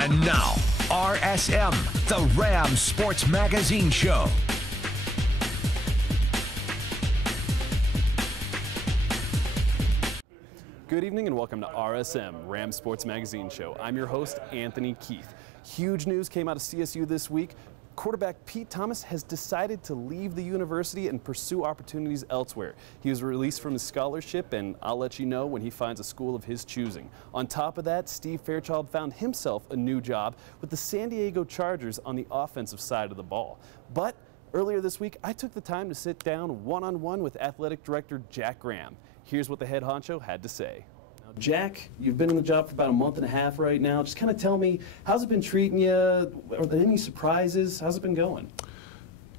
And now, RSM, the Ram Sports Magazine Show. Good evening and welcome to RSM, Ram Sports Magazine Show. I'm your host, Anthony Keith. Huge news came out of CSU this week. Quarterback Pete Thomas has decided to leave the university and pursue opportunities elsewhere. He was released from his scholarship, and I'll let you know when he finds a school of his choosing. On top of that, Steve Fairchild found himself a new job with the San Diego Chargers on the offensive side of the ball. But earlier this week, I took the time to sit down one-on-one with athletic director Jack Graham. Here's what the head honcho had to say. Jack, you've been in the job for about a month and a half right now. Just kind of tell me, how's it been treating you? Are there any surprises? How's it been going?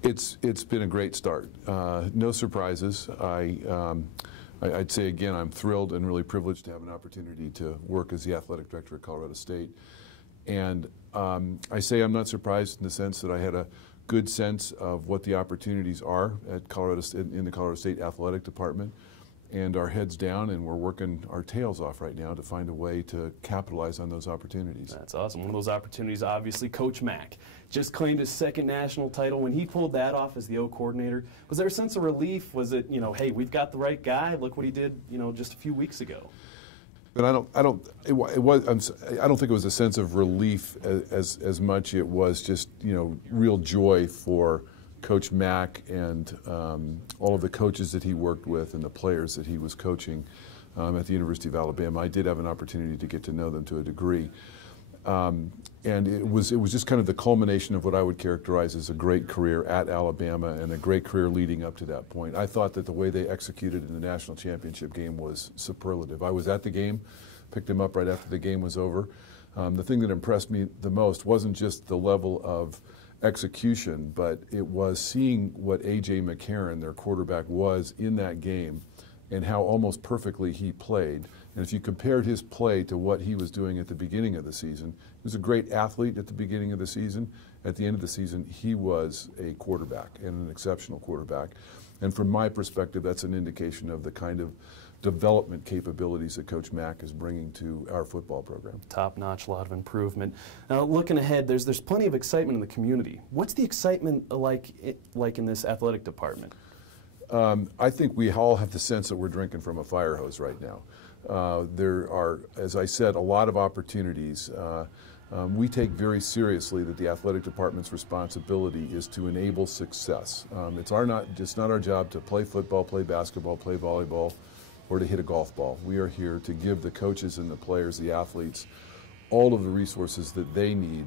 It's been a great start. No surprises. I'd say again, I'm thrilled and really privileged to have an opportunity to work as the athletic director at Colorado State. And I say I'm not surprised in the sense that I had a good sense of what the opportunities are at in the Colorado State Athletic Department. And our heads down, and we're working our tails off right now to find a way to capitalize on those opportunities. That's awesome. One of those opportunities, obviously, Coach Mack just claimed his second national title. When he pulled that off as the O coordinator, was there a sense of relief? Was it, hey, we've got the right guy. Look what he did, just a few weeks ago. But I don't think it was a sense of relief as much. It was just real joy for Coach Mack and all of the coaches that he worked with and the players that he was coaching at the University of Alabama. I did have an opportunity to get to know them to a degree. And it was just kind of the culmination of what I would characterize as a great career at Alabama and a great career leading up to that point. I thought that the way they executed in the national championship game was superlative. I was at the game, picked them up right after the game was over. The thing that impressed me the most wasn't just the level of execution, but it was seeing what A.J. McCarron, their quarterback, was in that game and how almost perfectly he played. And if you compared his play to what he was doing at the beginning of the season, he was a great athlete at the beginning of the season. At the end of the season, he was a quarterback and an exceptional quarterback. And from my perspective, that's an indication of the kind of development capabilities that Coach Mack is bringing to our football program. Top-notch, a lot of improvement. Now, looking ahead, there's plenty of excitement in the community. What's the excitement like in this athletic department? I think we all have the sense that we're drinking from a fire hose right now. There are, as I said, a lot of opportunities. We take very seriously that the athletic department's responsibility is to enable success. It's not our job to play football, play basketball, play volleyball, or to hit a golf ball. We are here to give the coaches and the players, the athletes, all of the resources that they need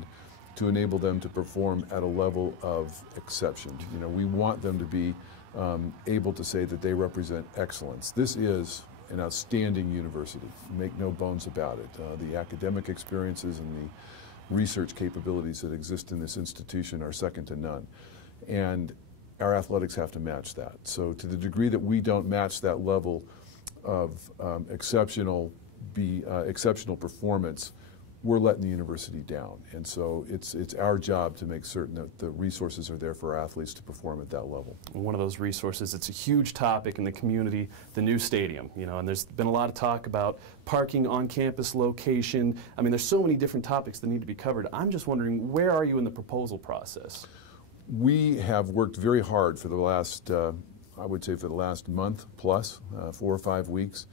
to enable them to perform at a level of exception. We want them to be able to say that they represent excellence. This is an outstanding university, make no bones about it. The academic experiences and the research capabilities that exist in this institution are second to none. And our athletics have to match that. So to the degree that we don't match that level of exceptional performance, we're letting the university down. And so it's our job to make certain that the resources are there for our athletes to perform at that level. One of those resources, it's a huge topic in the community, the new stadium, and there's been a lot of talk about parking on campus location. I mean, there's so many different topics that need to be covered. I'm just wondering, where are you in the proposal process? We have worked very hard for the last, I would say for the last month plus, 4 or 5 weeks,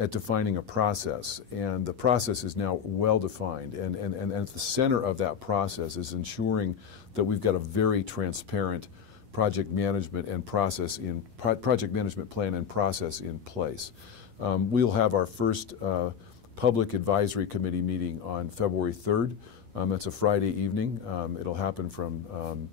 at defining a process. And the process is now well defined. And at the center of that process is ensuring that we've got a very transparent project management plan and process in place. We'll have our first public advisory committee meeting on February 3rd. That's a Friday evening. It'll happen from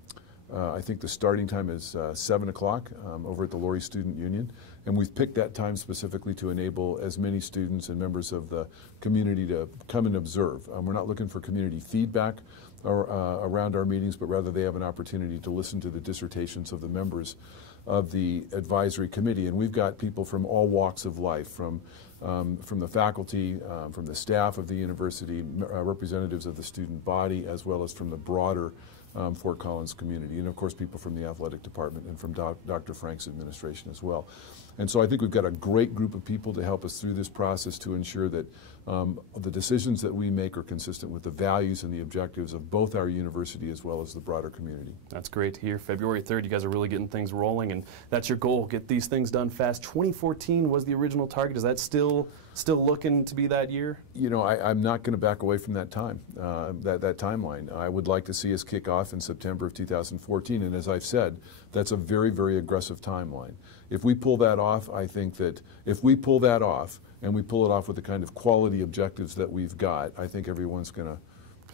I think the starting time is 7 o'clock over at the Laurie Student Union. And we've picked that time specifically to enable as many students and members of the community to come and observe. We're not looking for community feedback around our meetings, but rather they have an opportunity to listen to the dissertations of the members of the advisory committee. And we've got people from all walks of life, from from the faculty, from the staff of the university, representatives of the student body, as well as from the broader Fort Collins community, and of course people from the athletic department and from Dr. Frank's administration as well. And so I think we've got a great group of people to help us through this process to ensure that the decisions that we make are consistent with the values and the objectives of both our university as well as the broader community. That's great to hear. February 3rd, you guys are really getting things rolling, and that's your goal, get these things done fast. 2014 was the original target. Is that still looking to be that year? You know, I'm not going to back away from that time, that timeline. I would like to see us kick off in September of 2014, and as I've said, that's a very, very aggressive timeline. If we pull that off, I think that if we pull that off, and we pull it off with the kind of quality objectives that we've got, I think everyone's going to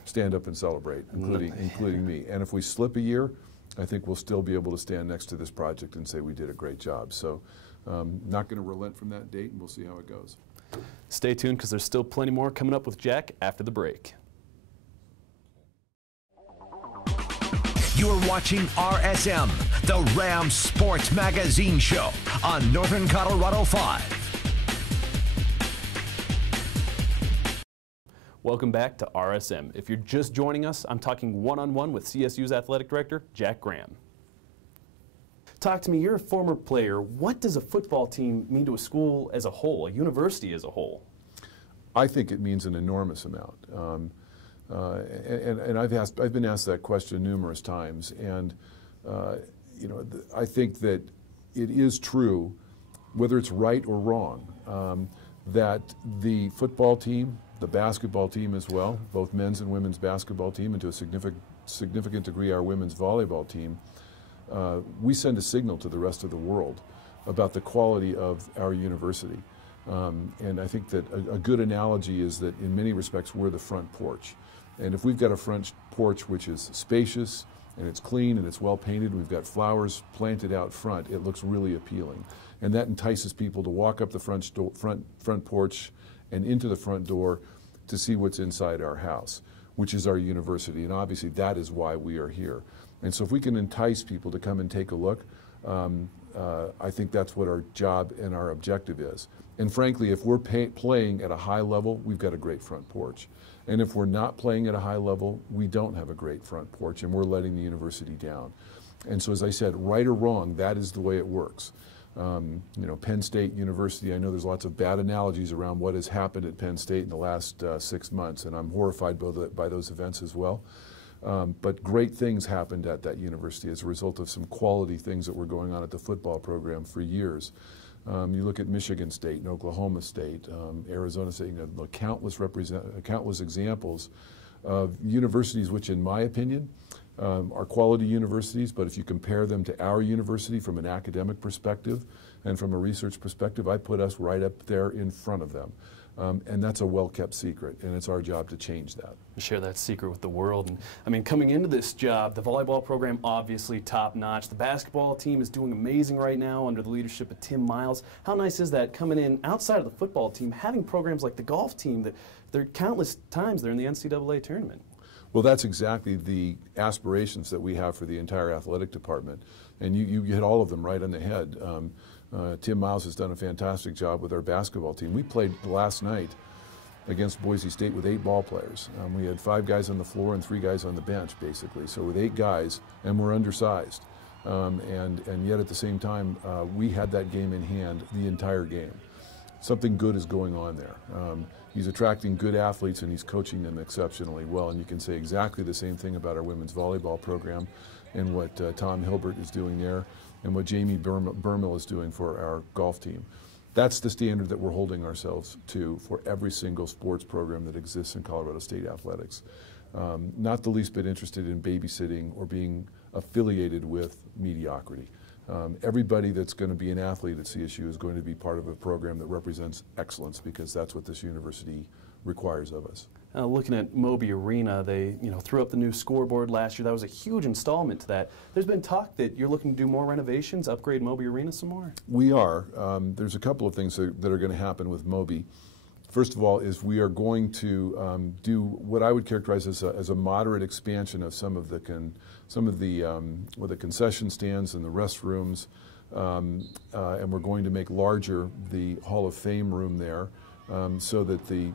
stand up and celebrate, including me. And if we slip a year, I think we'll still be able to stand next to this project and say we did a great job. So not going to relent from that date, and we'll see how it goes. Stay tuned, because there's still plenty more coming up with Jack after the break. You are watching RSM, the Rams Sports Magazine Show on Northern Colorado 5. Welcome back to RSM. If you're just joining us, I'm talking one-on-one with CSU's athletic director, Jack Graham. Talk to me, you're a former player. What does a football team mean to a school as a whole, a university as a whole? I think it means an enormous amount. And I've been asked that question numerous times, and you know, I think that it is true, whether it's right or wrong, that the football team, the basketball team as well, both men's and women's basketball team, and to a significant degree our women's volleyball team, we send a signal to the rest of the world about the quality of our university. And I think that a good analogy is that in many respects we're the front porch. And if we've got a front porch which is spacious and it's clean and it's well painted, we've got flowers planted out front, it looks really appealing. And that entices people to walk up the front porch and into the front door to see what's inside our house, which is our university. And obviously that is why we are here. And so if we can entice people to come and take a look, I think that's what our job and our objective is. And frankly, if we're playing at a high level, we've got a great front porch. And if we're not playing at a high level, we don't have a great front porch, and we're letting the university down. And so as I said, right or wrong, that is the way it works. You know, Penn State University, I know there's lots of bad analogies around what has happened at Penn State in the last 6 months, and I'm horrified by those events as well. But great things happened at that university as a result of some quality things that were going on at the football program for years. You look at Michigan State and Oklahoma State, Arizona State, you know, countless examples of universities which, in my opinion, are quality universities, but if you compare them to our university from an academic perspective and from a research perspective, I put us right up there in front of them. And that's a well-kept secret, and it's our job to change that. Share that secret with the world. And I mean, coming into this job, the volleyball program obviously top-notch. The basketball team is doing amazing right now under the leadership of Tim Miles. How nice is that coming in outside of the football team, having programs like the golf team that there are countless times they're in the NCAA tournament? Well, that's exactly the aspirations that we have for the entire athletic department. And you hit all of them right on the head. Tim Miles has done a fantastic job with our basketball team. We played last night against Boise State with 8 ball players. We had 5 guys on the floor and 3 guys on the bench, basically. So with 8 guys, and we're undersized. And yet at the same time, we had that game in hand the entire game. Something good is going on there. He's attracting good athletes and he's coaching them exceptionally well. And you can say exactly the same thing about our women's volleyball program and what Tom Hilbert is doing there and what Jamie Burmill is doing for our golf team. That's the standard that we're holding ourselves to for every single sports program that exists in Colorado State athletics. Not the least bit interested in babysitting or being affiliated with mediocrity. Everybody that's going to be an athlete at CSU is going to be part of a program that represents excellence, because that's what this university requires of us. Looking at Moby Arena, they threw up the new scoreboard last year. That was a huge installment to that. There's been talk that you're looking to do more renovations, upgrade Moby Arena some more. We are. There's a couple of things that are going to happen with Moby. First of all, is we are going to do what I would characterize as a moderate expansion of some of the concession stands and the restrooms, and we're going to make larger the Hall of Fame room there, so that the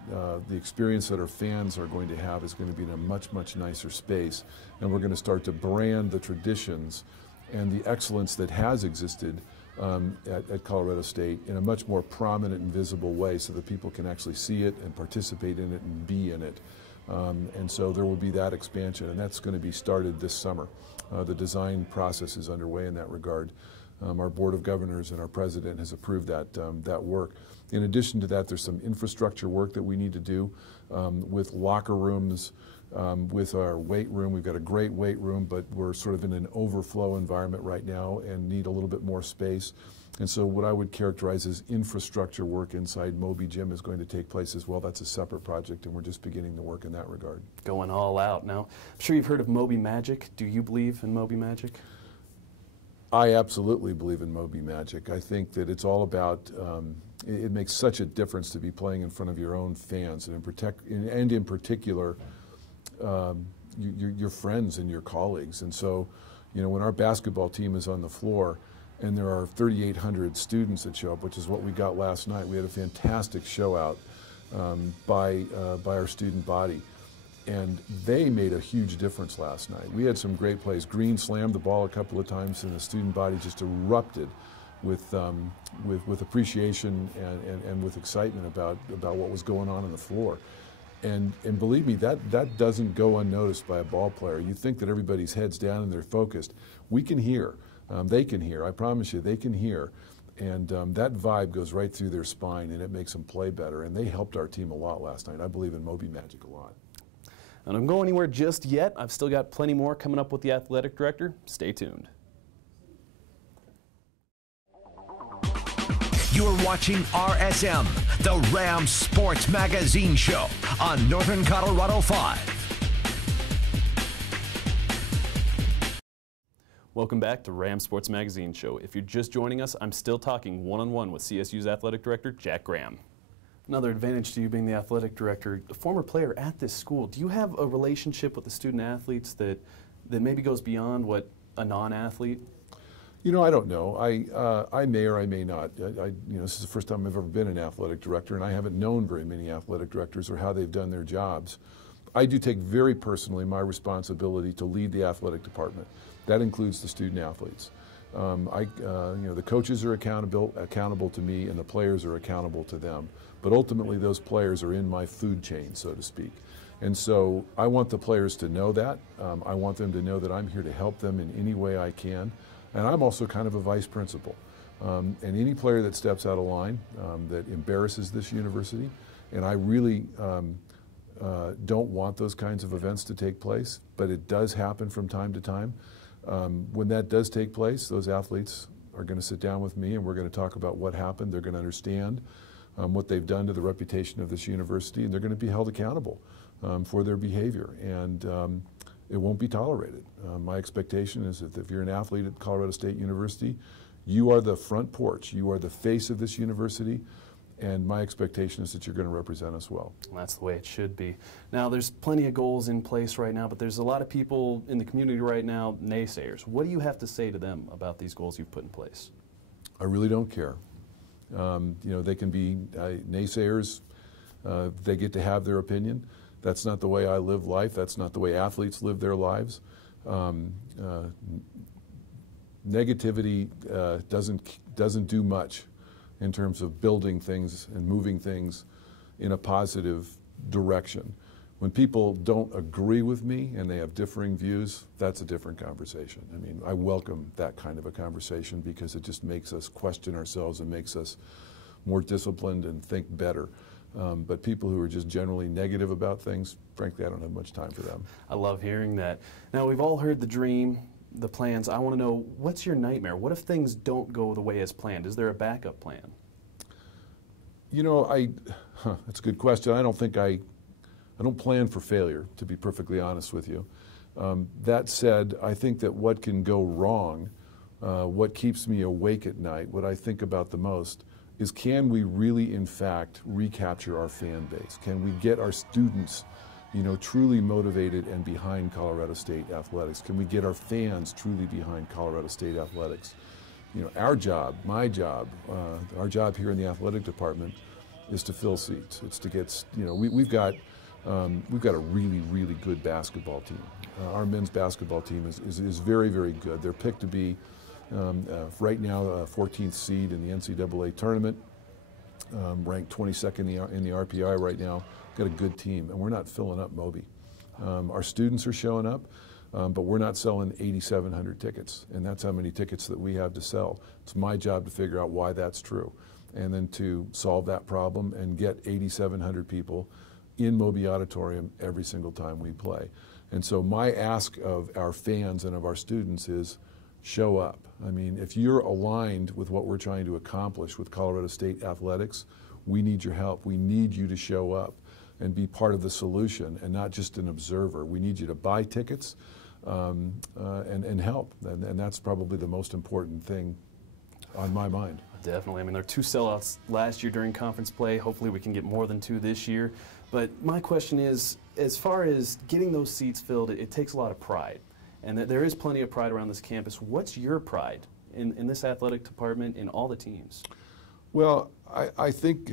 experience that our fans are going to have is going to be in a much, much nicer space. And we're going to start to brand the traditions and the excellence that has existed at Colorado State in a much more prominent and visible way, so that people can actually see it and participate in it and be in it. And so there will be that expansion, and that's going to be started this summer. The design process is underway in that regard. Our Board of Governors and our President has approved that work. In addition to that, there's some infrastructure work that we need to do with locker rooms, with our weight room. We've got a great weight room, but we're sort of in an overflow environment right now and need a little bit more space. And so what I would characterize as infrastructure work inside Moby Gym is going to take place as well. That's a separate project, and we're just beginning the work in that regard. Going all out. Now, I'm sure you've heard of Moby Magic. Do you believe in Moby Magic? I absolutely believe in Moby Magic. I think that it's all about, it makes such a difference to be playing in front of your own fans, and in particular, your friends and your colleagues. And so, you know, when our basketball team is on the floor and there are 3,800 students that show up, which is what we got last night, we had a fantastic show out by our student body. And they made a huge difference last night. We had some great plays. Green slammed the ball a couple of times, and the student body just erupted with appreciation and with excitement about what was going on the floor. And believe me, that doesn't go unnoticed by a ball player. You think that everybody's heads down and they're focused. We can hear. They can hear. I promise you, they can hear. And that vibe goes right through their spine, and it makes them play better. And they helped our team a lot last night. I believe in Moby Magic a lot. I don't go anywhere just yet. I've still got plenty more coming up with the athletic director. Stay tuned. You're watching RSM, the Ram Sports Magazine Show on Northern Colorado 5. Welcome back to Ram Sports Magazine Show. If you're just joining us, I'm still talking one-on-one with CSU's athletic director, Jack Graham. Another advantage to you being the athletic director, a former player at this school, do you have a relationship with the student athletes that maybe goes beyond what a non-athlete? You know, I don't know. I may or I may not. You know, this is the first time I've ever been an athletic director, and I haven't known very many athletic directors or how they've done their jobs. I do take very personally my responsibility to lead the athletic department. That includes the student athletes. You know, the coaches are accountable to me, and the players are accountable to them. But ultimately, those players are in my food chain, so to speak. And so I want the players to know that. I want them to know that I'm here to help them in any way I can. And I'm also kind of a vice principal. And any player that steps out of line, that embarrasses this university, and I really don't want those kinds of events to take place, but it does happen from time to time. When that does take place, those athletes are going to sit down with me, and we're going to talk about what happened. They're going to understand what they've done to the reputation of this university, and they're going to be held accountable for their behavior, and it won't be tolerated. My expectation is that if you're an athlete at Colorado State University, you are the front porch, you are the face of this university, and my expectation is that you're going to represent us well. Well, that's the way it should be. Now, there's plenty of goals in place right now, but there's a lot of people in the community right now, naysayers. What do you have to say to them about these goals you've put in place? I really don't care. You know, they can be naysayers. They get to have their opinion. That's not the way I live life. That's not the way athletes live their lives. Negativity doesn't do much in terms of building things and moving things in a positive direction. When people don't agree with me and they have differing views, that's a different conversation. I mean, I welcome that kind of a conversation because it just makes us question ourselves and makes us more disciplined and think better. But people who are just generally negative about things, frankly, I don't have much time for them. I love hearing that. Now, we've all heard the dream, the plans. I want to know, what's your nightmare? What if things don't go the way as planned? Is there a backup plan? You know, that's a good question. I don't plan for failure, to be perfectly honest with you. That said, I think that what can go wrong, what keeps me awake at night, what I think about the most, is can we really, in fact, recapture our fan base? Can we get our students, you know, truly motivated and behind Colorado State athletics? Can we get our fans truly behind Colorado State athletics? our job, my job, our job here in the athletic department is to fill seats. It's to get, we've got a really, really good basketball team. Our men's basketball team is very, very good. They're picked to be right now a 14th seed in the NCAA tournament, ranked 22nd in the RPI right now. Got a good team, and we're not filling up Moby. Our students are showing up, but we're not selling 8,700 tickets, and that's how many tickets that we have to sell. It's my job to figure out why that's true, and then to solve that problem and get 8,700 people in Moby Auditorium every single time we play. And so my ask of our fans and of our students is show up. I mean, if you're aligned with what we're trying to accomplish with Colorado State athletics, we need your help. We need you to show up and be part of the solution and not just an observer. We need you to buy tickets and help. And that's probably the most important thing on my mind. Definitely. I mean, there are 2 sellouts last year during conference play. Hopefully we can get more than 2 this year. But my question is, as far as getting those seats filled, it takes a lot of pride. And there is plenty of pride around this campus. What's your pride in this athletic department, in all the teams? Well, I think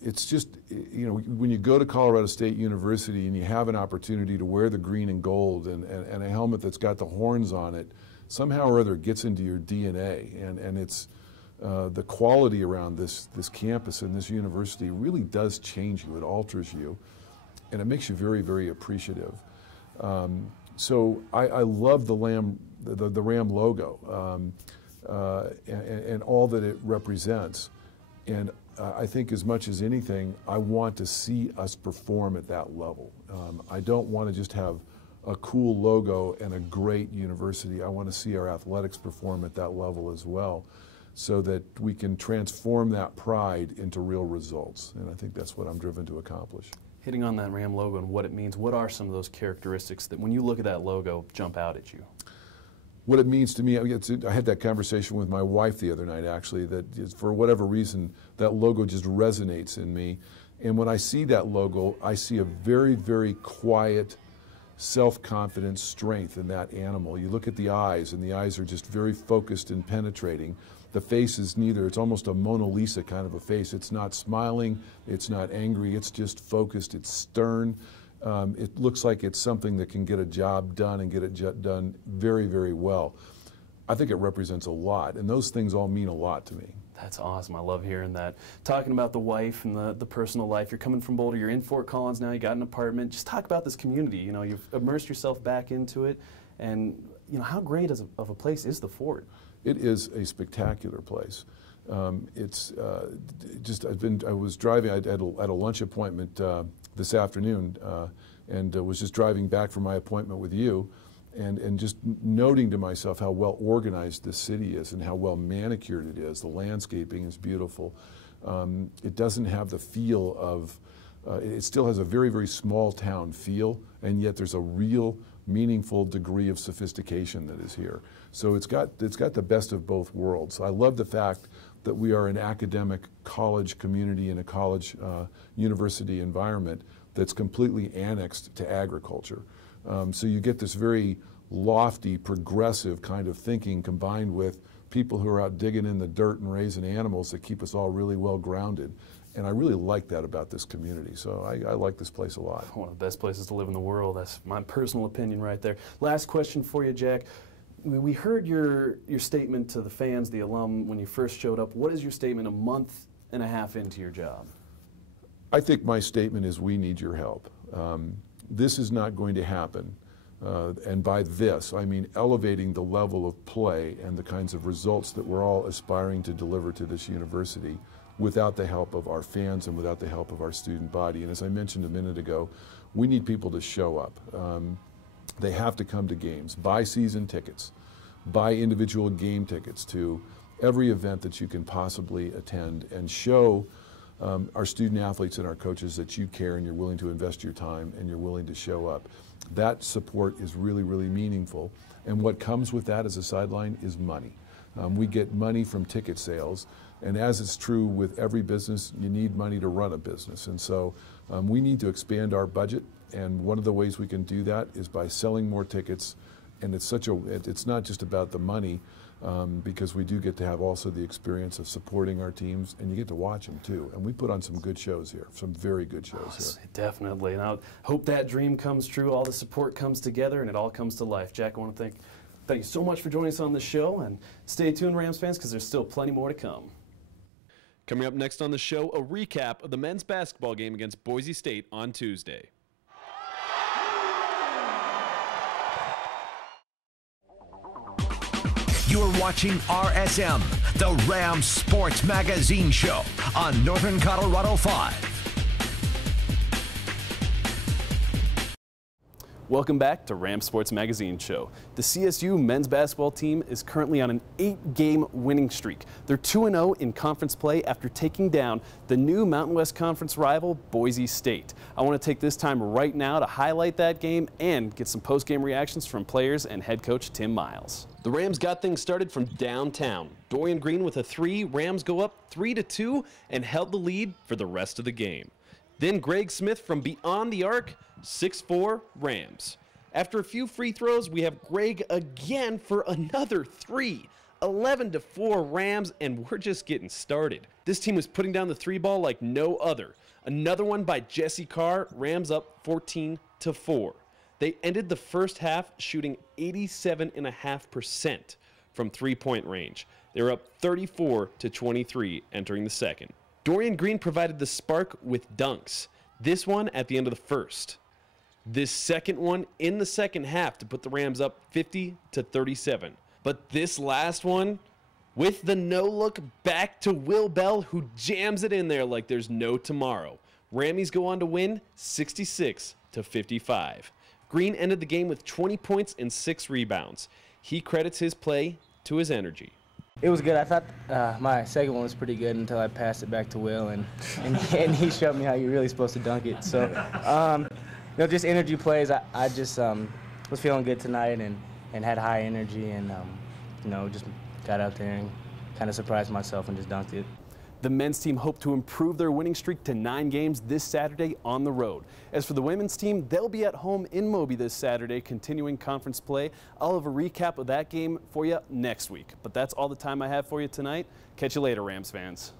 it's just, when you go to Colorado State University and you have an opportunity to wear the green and gold and a helmet that's got the horns on it, somehow or other it gets into your DNA. And it's the quality around this campus and this university really does change you. It alters you. And it makes you very, very appreciative. So I love the Ram logo and all that it represents. And I think as much as anything, I want to see us perform at that level. I don't want to just have a cool logo and a great university. I want to see our athletics perform at that level as well, so that we can transform that pride into real results. And I think that's what I'm driven to accomplish. Hitting on that Ram logo and what it means, what are some of those characteristics that when you look at that logo jump out at you? What it means to me, I had that conversation with my wife the other night actually, that for whatever reason that logo just resonates in me. And when I see that logo, I see a very, very quiet, self-confident strength in that animal. You look at the eyes, and the eyes are just very focused and penetrating. The face is neither, it's almost a Mona Lisa kind of a face. It's not smiling, it's not angry, it's just focused, it's stern. It looks like it's something that can get a job done and get it done very, very well. I think it represents a lot, and those things all mean a lot to me. That's awesome. I love hearing that. Talking about the wife and the personal life, you're coming from Boulder, you're in Fort Collins now, you got an apartment. Just talk about this community. You've immersed yourself back into it, and how great of a place is the Fort? It is a spectacular place. It's just, I was driving, I had a lunch appointment this afternoon and was just driving back from my appointment with you and just noting to myself how well organized this city is and how well manicured it is. The landscaping is beautiful. It doesn't have the feel of, it still has a very, very small town feel, and yet there's a real meaningful degree of sophistication that is here. So it's got the best of both worlds. I love the fact that we are an academic college community in a college university environment that's completely annexed to agriculture. So you get this very lofty, progressive kind of thinking combined with people who are out digging in the dirt and raising animals that keep us all really well grounded. And I really like that about this community. So I like this place a lot. One of the best places to live in the world. That's my personal opinion right there. Last question for you, Jack. We heard your statement to the fans, the alum, when you first showed up. What is your statement a month and a half into your job? I think my statement is we need your help. This is not going to happen. And by this, I mean elevating the level of play and the kinds of results that we're all aspiring to deliver to this university without the help of our fans and without the help of our student body. And as I mentioned a minute ago, we need people to show up. They have to come to games, buy season tickets, buy individual game tickets to every event that you can possibly attend, and show our student athletes and our coaches that you care and you're willing to invest your time and you're willing to show up. That support is really, really meaningful. And what comes with that as a sideline is money. We get money from ticket sales. And as it's true with every business, you need money to run a business. And so we need to expand our budget. And one of the ways we can do that is by selling more tickets. And it's not just about the money. because we do get to have also the experience of supporting our teams, and you get to watch them too. And we put on some good shows here, some very good shows here. Definitely. And I hope that dream comes true, all the support comes together, and it all comes to life. Jack, I want to thank you so much for joining us on the show, and stay tuned, Rams fans, because there's still plenty more to come. Coming up next on the show, a recap of the men's basketball game against Boise State on Tuesday. You are watching RSM, the Rams Sports Magazine Show on Northern Colorado 5. Welcome back to Rams Sports Magazine Show. The CSU men's basketball team is currently on an 8-game winning streak. They're 2-0 in conference play after taking down the new Mountain West Conference rival, Boise State. I want to take this time right now to highlight that game and get some post-game reactions from players and head coach Tim Miles. The Rams got things started from downtown. Dorian Green with a 3, Rams go up 3-2 and held the lead for the rest of the game. Then Greg Smith from beyond the arc, 6-4 Rams. After a few free throws, we have Greg again for another 3. 11-4 Rams, and we're just getting started. This team was putting down the 3 ball like no other. Another one by Jesse Carr, Rams up 14-4. They ended the first half shooting 87.5% from 3-point range. They were up 34-23 entering the second. Dorian Green provided the spark with dunks. This one at the end of the first. This second one in the second half to put the Rams up 50-37. But this last one with the no-look back to Will Bell, who jams it in there like there's no tomorrow. Rammies go on to win 66-55. Green ended the game with 20 points and 6 rebounds. He credits his play to his energy. It was good. I thought my second one was pretty good until I passed it back to Will, and he showed me how you're really supposed to dunk it. So, just energy plays. I just was feeling good tonight and had high energy, and just got out there and kind of surprised myself and just dunked it. The men's team hope to improve their winning streak to 9 games this Saturday on the road. As for the women's team, they'll be at home in Moby this Saturday, continuing conference play. I'll have a recap of that game for you next week. But that's all the time I have for you tonight. Catch you later, Rams fans.